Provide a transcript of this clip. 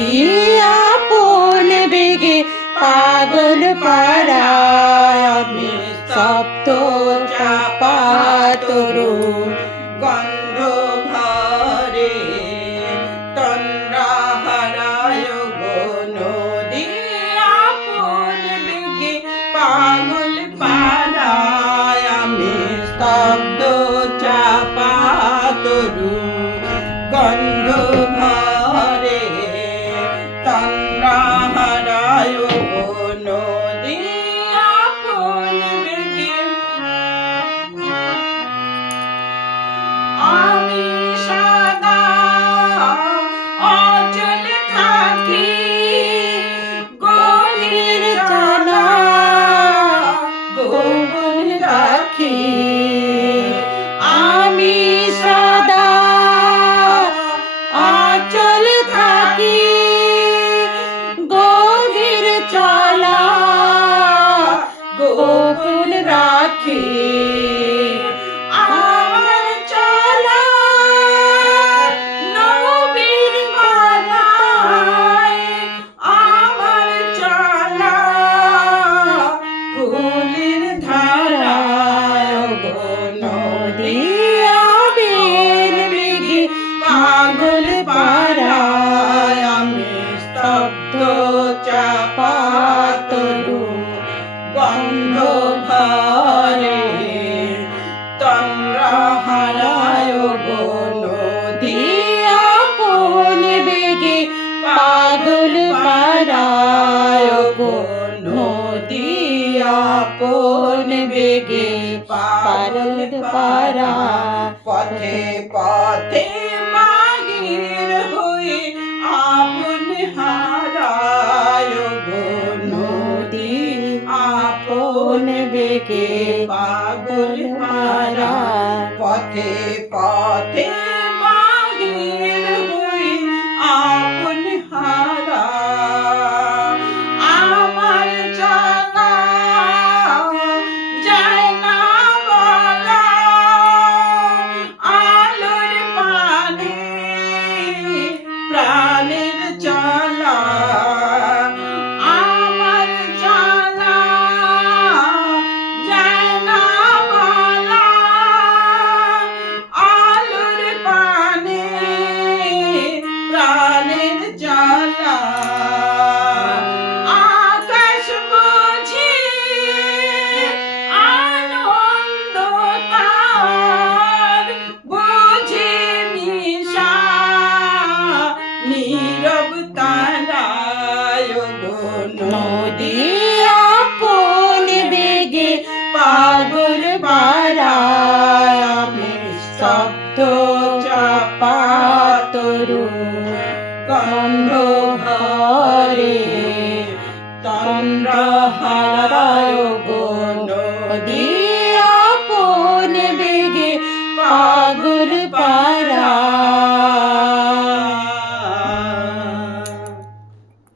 নদী আপন বেগে পাগল পাড়ায় আমি সপ্ত চাপা তরু গন্ধ ভরে তন্দ্রা হারায় গো নদী আপন বেগে পাগল পাড়ায় আমি স্তব্ধ চাপা তরু গন্ধ ভরে তন্দ্রা হারায় গো নদী আপন বেগে আমি সদা অচল থাকি গভীর জানা গোপন রাখি আমি সদা অচল থাকি গভীর চলা গোপন রাখি আমার চলা নবীর গলায় আমার চলা ফুলের ধারায় গো নদী আবির বেগে পাগল পাড়ায় আমি স্তব্ধ চাপা তরু গন্ধ ভরে তন্দ্রা হারায় গো নদী আপন বেগে পাগল পাড়ায় গো নদী আপন বেগে পাগল পাড়া পথে পথে মাহির হয়ে আপন হারায় গো নদী আপন বেগে পাগল পারা পথে পথে বাহির হই আপন হারা আমার চলা যায় না বলা আলোর পানে প্রাণের চলা আমার চলা যায় না বলা আলোর পানে প্রাণের চলা আকাশ বুঝি আনন্দ তার বুঝি নিশা নীরব তারায় গো নদী আপন বেগে পাগল পাড়ায় আমি শব্দ চাপা তরু গন্ধ ভরে তন্দ্রা হারায়